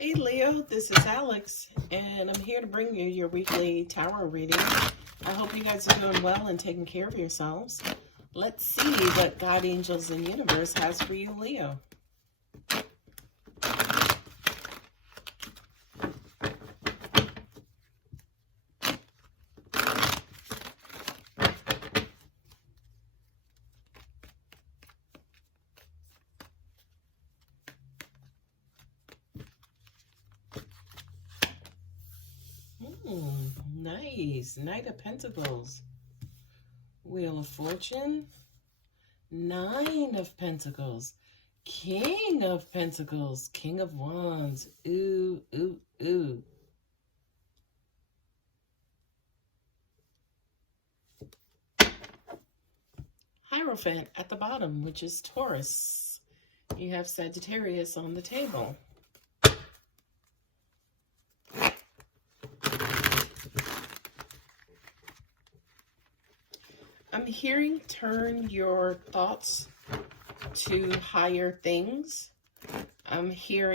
Hey Leo, this is Alex, and I'm here to bring you your weekly tarot reading. I hope you guys are doing well and taking care of yourselves. Let's see what God, angels, and universe has for you, Leo. Nice. Knight of Pentacles. Wheel of Fortune. Nine of Pentacles. King of Pentacles. King of Wands. Ooh, ooh, ooh. Hierophant at the bottom, which is Taurus. You have Sagittarius on the table. I'm hearing turn your thoughts to higher things. I'm hearing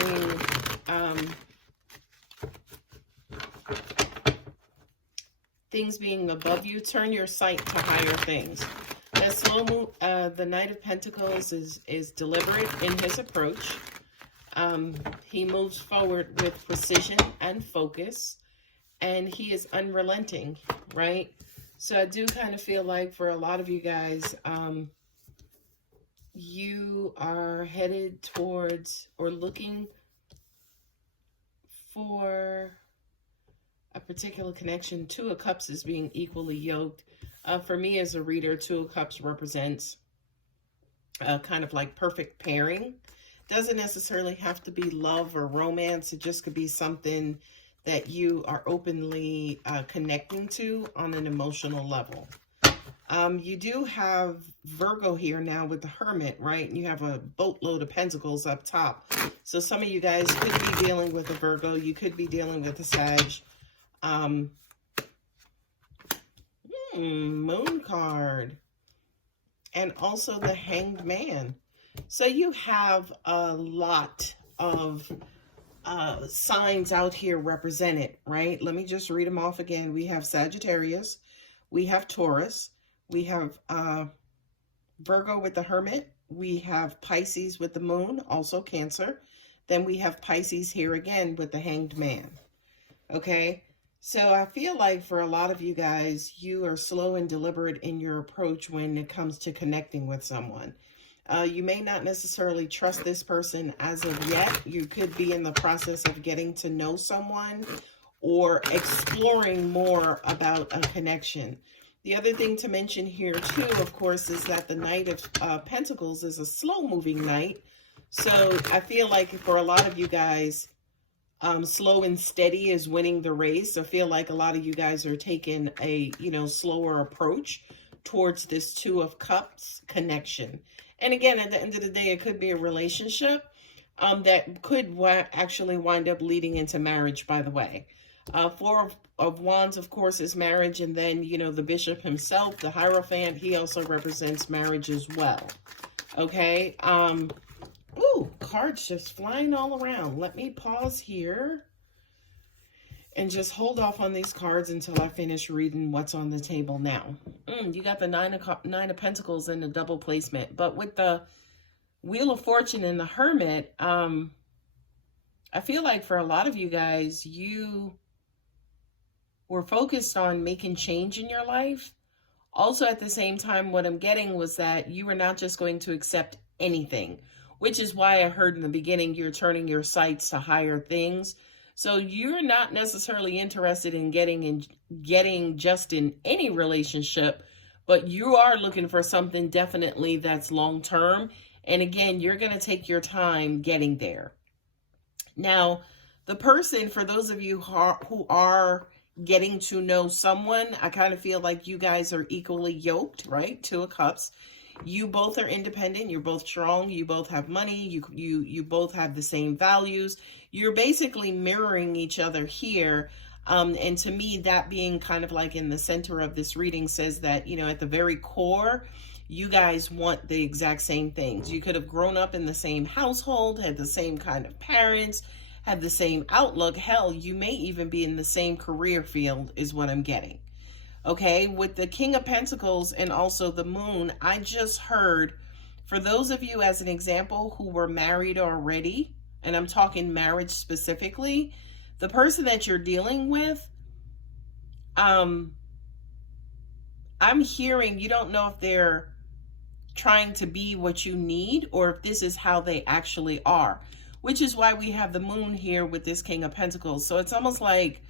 things being above you. Turn your sight to higher things. That slow move, the Knight of Pentacles is deliberate in his approach. He moves forward with precision and focus, and he is unrelenting, right? So I do kind of feel like for a lot of you guys, you are headed towards or looking for a particular connection. Two of Cups is being equally yoked. For me as a reader, Two of Cups represents kind of like perfect pairing. Doesn't necessarily have to be love or romance. It just could be something that you are openly connecting to on an emotional level. You do have Virgo here now with the Hermit, right? And you have a boatload of pentacles up top. So some of you guys could be dealing with a Virgo. You could be dealing with a Sag. Moon card. And also the Hanged Man. So you have a lot of signs out here represented, right? Let me just read them off again. We have Sagittarius, we have Taurus, we have Virgo with the Hermit, we have Pisces with the Moon, also Cancer. Then we have Pisces here again with the Hanged Man. Okay, so I feel like for a lot of you guys, you are slow and deliberate in your approach when it comes to connecting with someone. You may not necessarily trust this person as of yet. You could be in the process of getting to know someone or exploring more about a connection. The other thing to mention here too, of course, is that the Knight of Pentacles is a slow-moving knight. So I feel like for a lot of you guys, slow and steady is winning the race. I feel like a lot of you guys are taking a, slower approach towards this Two of Cups connection. And again, at the end of the day, it could be a relationship that could actually wind up leading into marriage, by the way. Four of Wands, of course, is marriage. And then, the Bishop himself, the Hierophant, he also represents marriage as well. Okay. Ooh, cards just flying all around. Let me pause here and just hold off on these cards until I finish reading what's on the table now. You got the Nine of Pentacles in the double placement. But with the Wheel of Fortune and the Hermit, I feel like for a lot of you guys, you were focused on making change in your life. Also, at the same time, what I'm getting was that you were not just going to accept anything, which is why I heard in the beginning, you're turning your sights to higher things. So you're not necessarily interested in getting just in any relationship, but you are looking for something definitely that's long-term. And again, you're going to take your time getting there. Now, the person, for those of you who are getting to know someone, I kind of feel like you guys are equally yoked, right? Two of Cups. You both are independent. You're both strong. You both have money. You both have the same values. You're basically mirroring each other here. And to me, that being kind of like in the center of this reading says that, at the very core, you guys want the exact same things. You could have grown up in the same household, had the same kind of parents, have the same outlook. Hell, you may even be in the same career field is what I'm getting. Okay, with the King of Pentacles and also the Moon, I just heard, for those of you as an example who were married already, and I'm talking marriage specifically, the person that you're dealing with, I'm hearing you don't know if they're trying to be what you need or if this is how they actually are, which is why we have the Moon here with this King of Pentacles. So it's almost like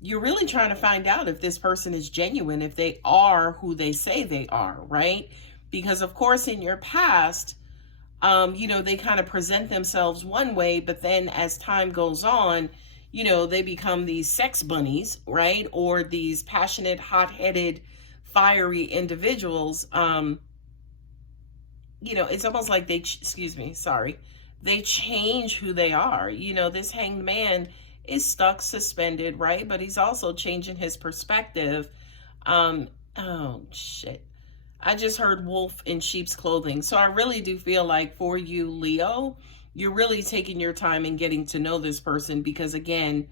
you're really trying to find out if this person is genuine, if they are who they say they are, right? Because of course in your past, you know, they kind of present themselves one way, but then as time goes on, you know, they become these sex bunnies, right? Or these passionate, hot-headed, fiery individuals. You know, it's almost like they, they change who they are. You know, this Hanged Man is stuck, suspended, right? But he's also changing his perspective. Oh, shit. I just heard wolf in sheep's clothing. So I really do feel like for you, Leo, you're really taking your time and getting to know this person because, again,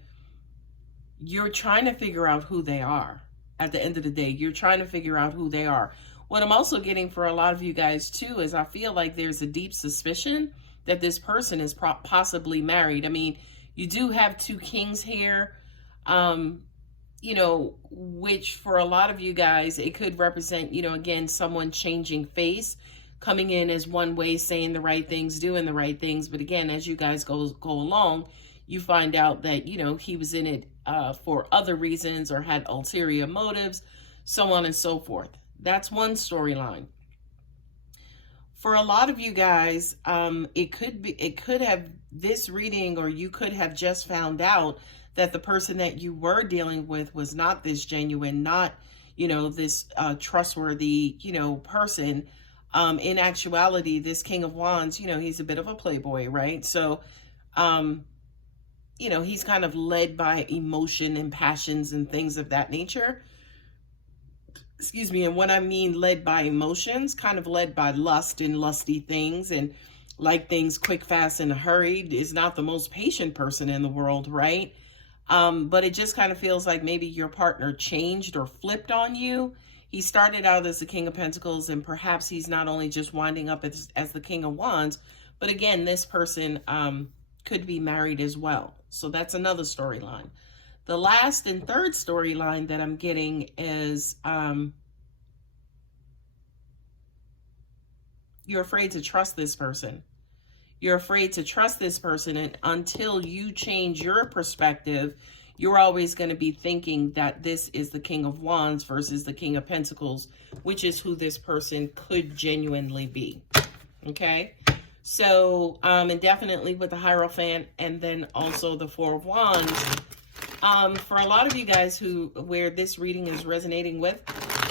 you're trying to figure out who they are. At the end of the day, you're trying to figure out who they are. What I'm also getting for a lot of you guys, too, is I feel like there's a deep suspicion that this person is possibly married. I mean, you do have two kings here, you know, which for a lot of you guys, it could represent, you know, again, someone changing face, coming in as one way, saying the right things, doing the right things. But again, as you guys go along, you find out that, you know, he was in it for other reasons or had ulterior motives, so on and so forth. That's one storyline. For a lot of you guys, it could have this reading, or you could have just found out that the person that you were dealing with was not this genuine, not, you know, this trustworthy, you know, person. In actuality, this King of Wands, you know, he's a bit of a playboy, right? So, you know, he's kind of led by emotion and passions and things of that nature. Excuse me. And what I mean led by emotions, kind of led by lust and lusty things and like things quick, fast, in a hurry, is not the most patient person in the world, right? But it just kind of feels like maybe your partner changed or flipped on you. He started out as the King of Pentacles, and perhaps he's not only just winding up as the King of Wands, but again, this person could be married as well. So that's another storyline. The last and third storyline that I'm getting is you're afraid to trust this person. You're afraid to trust this person, and until you change your perspective, you're always going to be thinking that this is the King of Wands versus the King of Pentacles, which is who this person could genuinely be. Okay? So, and definitely with the Hierophant and then also the Four of Wands. For a lot of you guys where this reading is resonating with,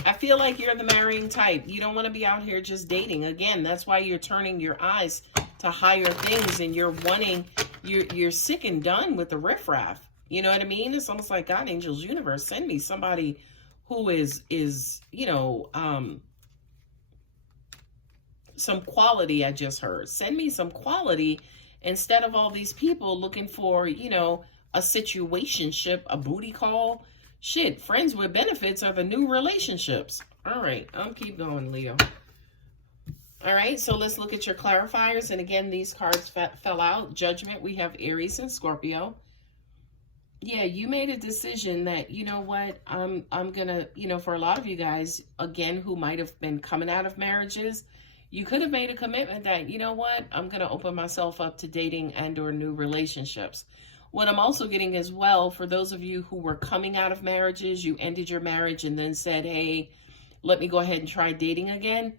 I feel like you're the marrying type. You don't want to be out here just dating. Again, that's why you're turning your eyes to higher things, and you're sick and done with the riffraff. You know what I mean? It's almost like God, angels, universe, send me somebody who is you know, some quality. I just heard, send me some quality instead of all these people looking for, you know, a situationship, a booty call. Shit, friends with benefits are the new relationships. All right, I'll keep going, Leo. All right, so let's look at your clarifiers. And again, these cards fell out. Judgment, we have Aries and Scorpio. Yeah, you made a decision that, you know what, I'm gonna, you know, for a lot of you guys, again, who might have been coming out of marriages, you could have made a commitment that, you know what, I'm gonna open myself up to dating and or new relationships. What I'm also getting as well, for those of you who were coming out of marriages, you ended your marriage and then said, hey, let me go ahead and try dating again.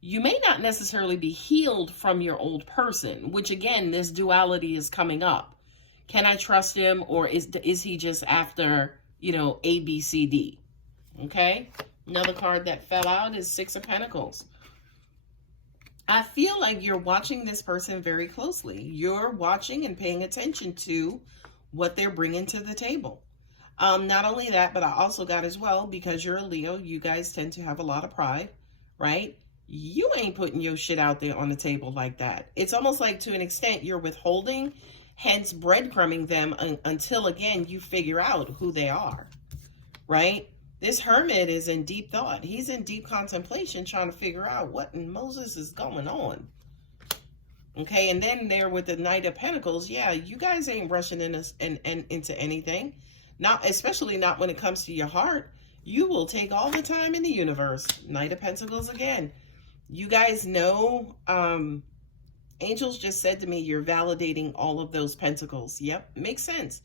You may not necessarily be healed from your old person, which again, this duality is coming up. Can I trust him, or is he just after, you know, A, B, C, D? Okay. Another card that fell out is Six of Pentacles. I feel like you're watching this person very closely. You're watching and paying attention to what they're bringing to the table. Not only that, but I also got as well, because you're a Leo, you guys tend to have a lot of pride, right? You ain't putting your shit out there on the table like that. It's almost like, to an extent, you're withholding hence breadcrumbing them until, again, you figure out who they are, right? This hermit is in deep thought. He's in deep contemplation, trying to figure out what in Moses is going on. Okay, and then there with the Knight of Pentacles, yeah, you guys ain't rushing into anything. Not, especially not when it comes to your heart. You will take all the time in the universe. Knight of Pentacles again. You guys know, angels just said to me, you're validating all of those pentacles. Yep, makes sense.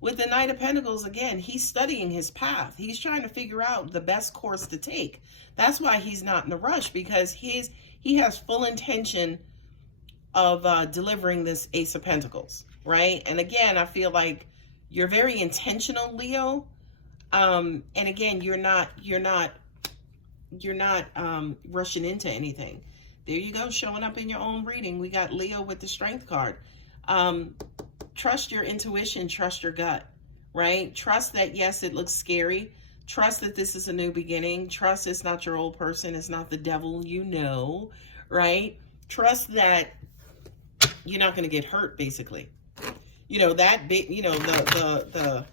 With the Knight of Pentacles, again, he's studying his path. He's trying to figure out the best course to take. That's why he's not in a rush, because he has full intention of delivering this Ace of Pentacles, right? And again, I feel like you're very intentional, Leo. And again, you're not rushing into anything. There you go, showing up in your own reading. We got Leo with the Strength card. Trust your intuition, trust your gut, right? Trust that, yes, it looks scary. Trust that this is a new beginning. Trust it's not your old person. It's not the devil, you know, right? Trust that you're not going to get hurt, basically. You know, that big, you know, the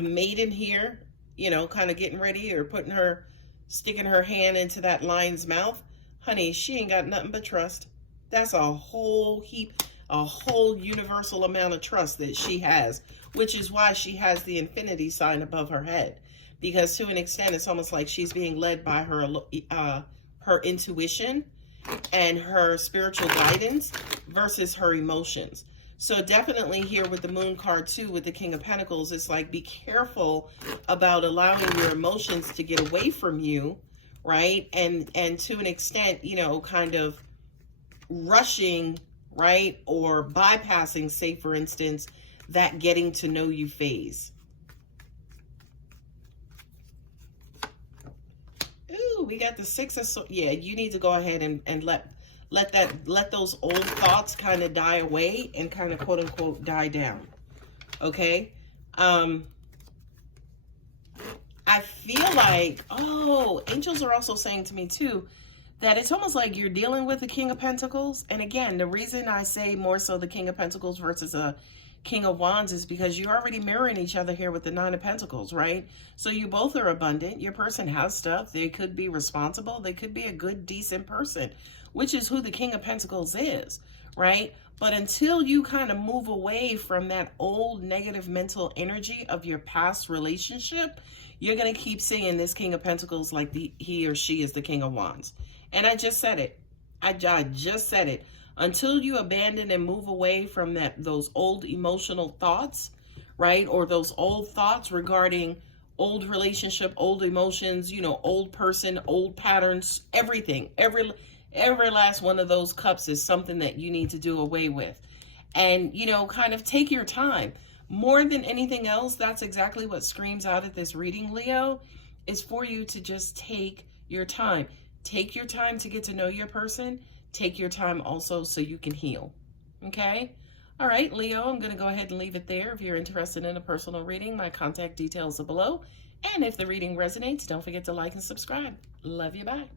maiden here, you know, kind of getting ready or sticking her hand into that lion's mouth. Honey, she ain't got nothing but trust. That's a whole universal amount of trust that she has, which is why she has the infinity sign above her head. Because to an extent, it's almost like she's being led by her intuition and her spiritual guidance versus her emotions. So definitely here with the Moon card too, with the King of Pentacles, it's like, be careful about allowing your emotions to get away from you, right? And to an extent, you know, kind of rushing, right? Or bypassing, say for instance, that getting to know you phase. Ooh, we got the Six of Swords. Yeah, you need to go ahead and let those old thoughts kind of die away and kind of quote unquote die down. Okay. I feel like, oh, angels are also saying to me too, that it's almost like you're dealing with the King of Pentacles. And again, the reason I say more so the King of Pentacles versus a King of Wands is because you're already mirroring each other here with the Nine of Pentacles, right? So you both are abundant. Your person has stuff. They could be responsible. They could be a good, decent person, which is who the King of Pentacles is, right? But until you kind of move away from that old negative mental energy of your past relationship, you're going to keep seeing this King of Pentacles like he or she is the King of Wands. And I just said it. I just said it. Until you abandon and move away from those old emotional thoughts, right? Or those old thoughts regarding old relationship, old emotions, you know, old person, old patterns, everything. Every last one of those cups is something that you need to do away with. And, you know, kind of take your time. More than anything else, that's exactly what screams out at this reading, Leo, is for you to just take your time. Take your time to get to know your person. Take your time also so you can heal. Okay? All right, Leo, I'm going to go ahead and leave it there. If you're interested in a personal reading, my contact details are below. And if the reading resonates, don't forget to like and subscribe. Love you. Bye.